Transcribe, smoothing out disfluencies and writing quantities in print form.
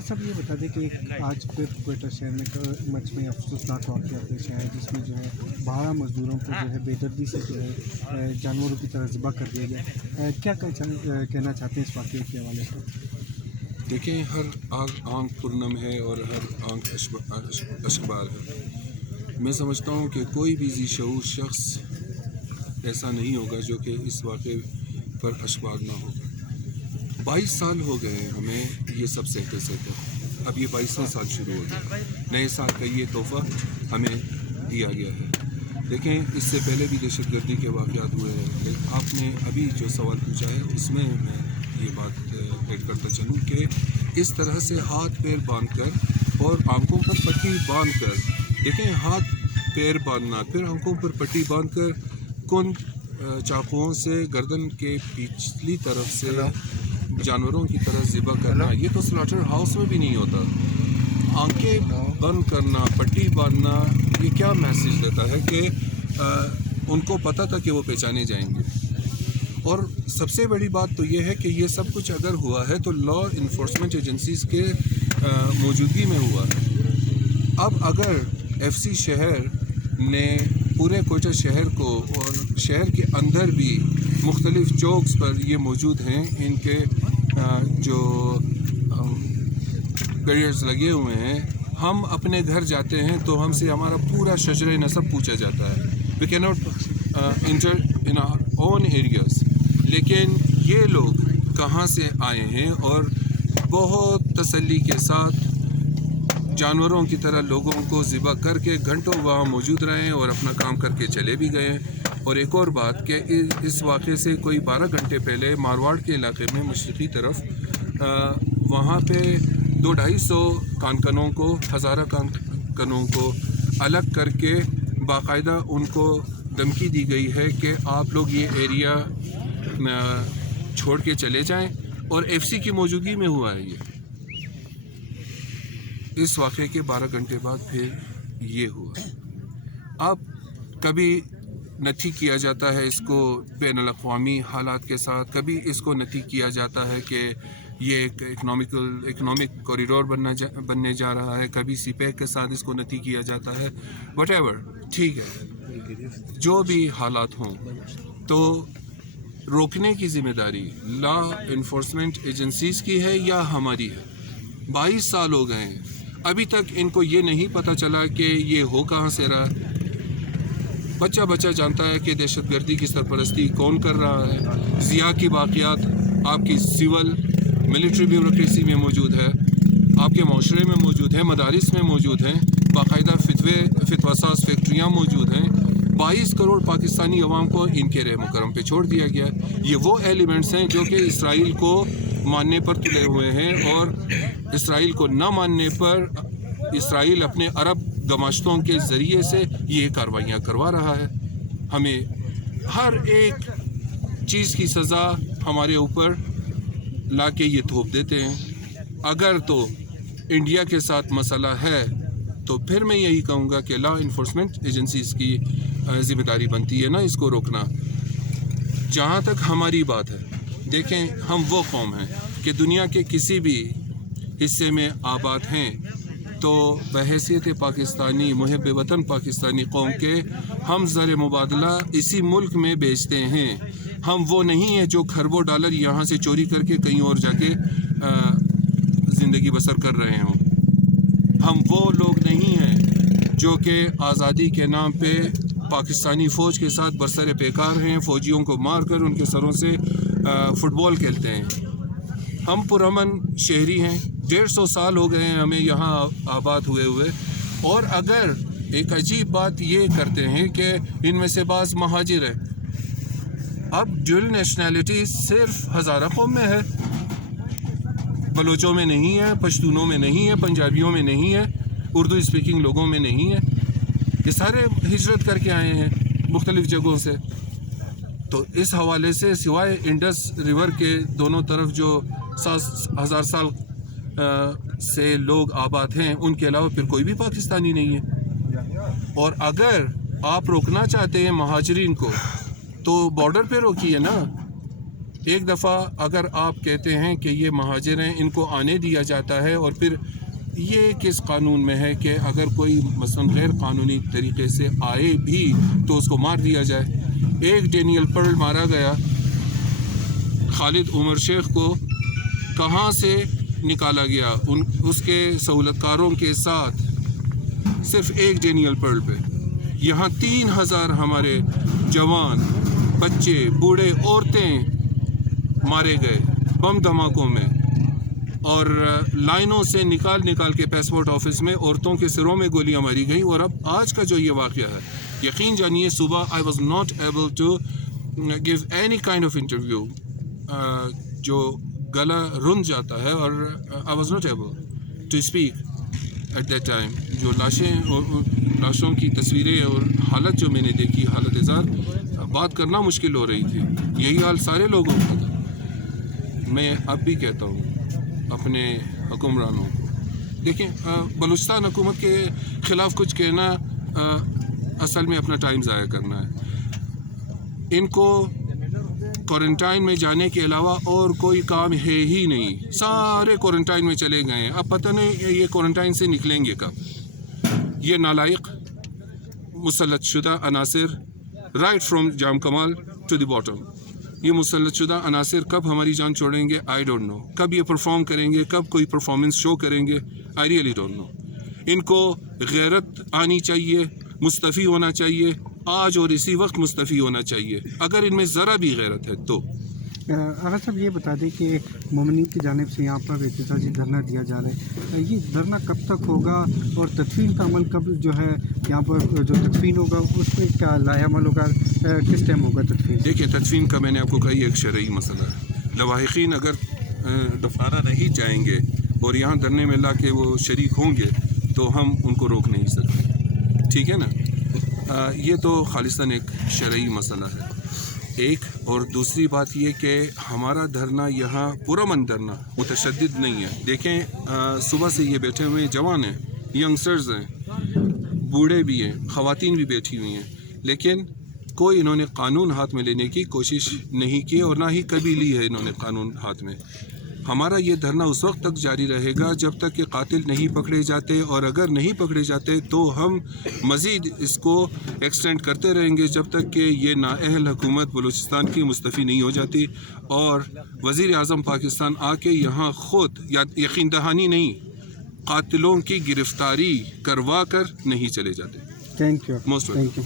طاہر صاحب یہ بتا دیں کہ آج پھر کوئٹہ شہر میں مچ میں افسوسناک واقعہ پیش آیا جس میں جو ہے 12 مزدوروں کو جو ہے بے دردی سے جو ہے جانوروں کی طرح ذبح کر دیا گیا. کیا کہنا چاہتے ہیں اس واقعے کے حوالے سے؟ دیکھیں، ہر آنکھ پرنم ہے اور ہر آنکھ اشکبار ہے. میں سمجھتا ہوں کہ کوئی بھی ذی شعور شخص ایسا نہیں ہوگا جو کہ اس واقعے پر اشکبار نہ ہو. 22 سال ہو گئے ہمیں یہ سب سہتے سہتے. اب یہ 22واں سال شروع ہو گیا. نئے سال کا یہ تحفہ ہمیں دیا گیا ہے. دیکھیں، اس سے پہلے بھی دہشت گردی کے واقعات ہوئے ہیں. آپ نے ابھی جو سوال پوچھا ہے اس میں یہ بات ایڈ کرتا چلوں کہ اس طرح سے ہاتھ پیر باندھ کر اور آنکھوں پر پٹی باندھ کر، دیکھیں، ہاتھ پیر باندھنا پھر آنکھوں پر پٹی باندھ کر کند چاقوؤں سے گردن کے پچھلی طرف سے جانوروں کی طرح ذبح کرنا، یہ تو سلاٹر ہاؤس میں بھی نہیں ہوتا. آنکھیں بند کرنا، پٹی باندھنا، یہ کیا میسج دیتا ہے کہ ان کو پتہ تھا کہ وہ پہچانے جائیں گے. اور سب سے بڑی بات تو یہ ہے کہ یہ سب کچھ اگر ہوا ہے تو لا انفورسمنٹ ایجنسیز کے موجودگی میں ہوا ہے. اب اگر ایف سی شہر نے پورے کوئٹہ شہر کو اور شہر کے اندر بھی مختلف چوکس پر یہ موجود ہیں، ان کے جو بیریئرز لگے ہوئے ہیں، ہم اپنے گھر جاتے ہیں تو ہم سے ہمارا پورا شجرہ نسب پوچھا جاتا ہے. We can not enter in our own areas. لیکن یہ لوگ کہاں سے آئے ہیں اور بہت تسلی کے ساتھ جانوروں کی طرح لوگوں کو ذبح کر کے گھنٹوں وہاں موجود رہے ہیں اور اپنا کام کر کے چلے بھی گئے ہیں. اور ایک اور بات کہ اس واقعے سے کوئی 12 گھنٹے پہلے مارواڑ کے علاقے میں مشرقی طرف وہاں پہ 200-250 کانکنوں کو، ہزارہ کانکنوں کو الگ کر کے باقاعدہ ان کو دھمکی دی گئی ہے کہ آپ لوگ یہ ایریا چھوڑ کے چلے جائیں. اور ایف سی کی موجودگی میں ہوا ہے یہ. اس واقعے کے 12 گھنٹے بعد پھر یہ ہوا. اب کبھی نتھی کیا جاتا ہے اس کو بین الاقوامی حالات کے ساتھ، کبھی اس کو نتھی کیا جاتا ہے کہ یہ ایک اکنامک کوریڈور بننے جا رہا ہے، کبھی سی پیک کے ساتھ اس کو نتھی کیا جاتا ہے. وٹ ایور، ٹھیک ہے، جو بھی حالات ہوں تو روکنے کی ذمہ داری لا انفورسمنٹ ایجنسیز کی ہے یا ہماری ہے. 22 سال ہو گئے ہیں، ابھی تک ان کو یہ نہیں پتہ چلا کہ یہ ہو کہاں سے رہا. بچہ جانتا ہے کہ دہشت گردی کی سرپرستی کون کر رہا ہے. ضیاء کی باقیات آپ کی سول ملٹری بیوروکریسی میں موجود ہے، آپ کے معاشرے میں موجود ہیں، مدارس میں موجود ہیں، باقاعدہ فتویٰ ساز فیکٹریاں موجود ہیں. 22 کروڑ پاکستانی عوام کو ان کے رحم و کرم پہ چھوڑ دیا گیا. یہ وہ ایلیمنٹس ہیں جو کہ اسرائیل کو ماننے پر تلے ہوئے ہیں، اور اسرائیل کو نہ ماننے پر اسرائیل اپنے عرب گماشتوں کے ذریعے سے یہ کاروائیاں کروا رہا ہے. ہمیں ہر ایک چیز کی سزا ہمارے اوپر لا کے یہ تھوپ دیتے ہیں. اگر تو انڈیا کے ساتھ مسئلہ ہے تو پھر میں یہی کہوں گا کہ لا انفورسمنٹ ایجنسیز کی ذمہ داری بنتی ہے نا اس کو روکنا. جہاں تک ہماری بات ہے، دیکھیں، ہم وہ قوم ہیں کہ دنیا کے کسی بھی حصے میں آباد ہیں تو بحیثیت پاکستانی، محب وطن پاکستانی قوم کے ہم زر مبادلہ اسی ملک میں بیچتے ہیں. ہم وہ نہیں ہیں جو کھربوں ڈالر یہاں سے چوری کر کے کہیں اور جا کے زندگی بسر کر رہے ہوں. ہم وہ لوگ نہیں ہیں جو کہ آزادی کے نام پہ پاکستانی فوج کے ساتھ برسر پیکار ہیں، فوجیوں کو مار کر ان کے سروں سے فٹ بال کھیلتے ہیں. ہم پرامن شہری ہیں، 150 سال ہو گئے ہیں ہمیں یہاں آباد ہوئے. اور اگر ایک عجیب بات یہ کرتے ہیں کہ ان میں سے بعض مہاجر ہیں. اب ڈیول نیشنلٹی صرف ہزارہ قوم میں ہے، بلوچوں میں نہیں ہے، پشتونوں میں نہیں ہے، پنجابیوں میں نہیں ہے، اردو اسپیکنگ لوگوں میں نہیں ہے. یہ سارے ہجرت کر کے آئے ہیں مختلف جگہوں سے. تو اس حوالے سے سوائے انڈس ریور کے دونوں طرف جو 1000 سال سے لوگ آباد ہیں، ان کے علاوہ پھر کوئی بھی پاکستانی نہیں ہے. اور اگر آپ روکنا چاہتے ہیں مہاجرین کو تو بارڈر پہ روکیے نا. ایک دفعہ اگر آپ کہتے ہیں کہ یہ مہاجر ہیں، ان کو آنے دیا جاتا ہے، اور پھر یہ کس قانون میں ہے کہ اگر کوئی مثلا غیر قانونی طریقے سے آئے بھی تو اس کو مار دیا جائے؟ ایک ڈینیل پرل مارا گیا، خالد عمر شیخ کو کہاں سے نکالا گیا اس کے سہولت کاروں کے ساتھ، صرف ایک ڈینیل پرل پہ۔ یہاں 3000 ہمارے جوان، بچے، بوڑھے، عورتیں مارے گئے بم دھماکوں میں، اور لائنوں سے نکال کے پاسپورٹ آفس میں عورتوں کے سروں میں گولیاں ماری گئیں۔ اور اب آج کا جو یہ واقعہ ہے، یقین جانیے صبح I was not able to give any kind of interview، جو گلا رن جاتا ہے، اور I was not able to speak at that time۔ جو لاشوں کی تصویریں اور حالت جو میں نے دیکھی، حالت ازار، بات کرنا مشکل ہو رہی تھی۔ یہی حال سارے لوگوں کا تھا۔ میں اب بھی کہتا ہوں اپنے حکمرانوں کو، دیکھیں بلوچستان حکومت کے خلاف کچھ کہنا اصل میں اپنا ٹائم ضائع کرنا ہے۔ ان کو کوارنٹائن میں جانے کے علاوہ اور کوئی کام ہے ہی نہیں، سارے کوارنٹائن میں چلے گئے ہیں۔ اب پتہ نہیں یہ کوارنٹائن سے نکلیں گے کب۔ یہ نالائق مسلط شدہ عناصر، right from Jam Kamal to the bottom, یہ مسلط شدہ عناصر کب ہماری جان چھوڑیں گے؟ I don't know. کب یہ پرفارم کریں گے؟ کب کوئی پرفارمنس شو کریں گے؟ I really don't know. ان کو غیرت آنی چاہیے، مستعفی ہونا چاہیے، آج اور اسی وقت مستعفی ہونا چاہیے اگر ان میں ذرا بھی غیرت ہے تو۔ آغا صاحب یہ بتا دیں کہ مومنین کی جانب سے یہاں پر احتجاجی دھرنا دیا جا رہا ہے، یہ دھرنا کب تک ہوگا اور تدفین کا عمل کب جو ہے یہاں پر جو تدفین ہوگا اس میں کیا لایا عمل ہوگا، کس ٹائم ہوگا تدفین؟ دیکھیے تدفین کا میں نے آپ کو کہا یہ ایک شرعی مسئلہ ہے۔ لواحقین اگر دفنانا نہیں چاہیں گے اور یہاں دھرنے میں لا کے وہ شریک ہوں گے تو ہم ان کو روک نہیں سکتے، ٹھیک ہے نا؟ یہ تو خالصاً ایک شرعی مسئلہ ہے ایک، اور دوسری بات یہ کہ ہمارا دھرنا یہاں پرامن دھرنا، متشدد نہیں ہے۔ دیکھیں صبح سے یہ بیٹھے ہوئے جوان ہیں، ینگسٹرز ہیں، بوڑھے بھی ہیں، خواتین بھی بیٹھی ہوئی ہیں، لیکن کوئی انہوں نے قانون ہاتھ میں لینے کی کوشش نہیں کی اور نہ ہی کبھی لی ہے انہوں نے قانون ہاتھ میں۔ ہمارا یہ دھرنا اس وقت تک جاری رہے گا جب تک کہ قاتل نہیں پکڑے جاتے، اور اگر نہیں پکڑے جاتے تو ہم مزید اس کو ایکسٹینڈ کرتے رہیں گے جب تک کہ یہ نااہل حکومت بلوچستان کی مستعفی نہیں ہو جاتی اور وزیر اعظم پاکستان آ کے یہاں خود یقین دہانی نہیں، قاتلوں کی گرفتاری کروا کر نہیں چلے جاتے۔ Thank you, most welcome.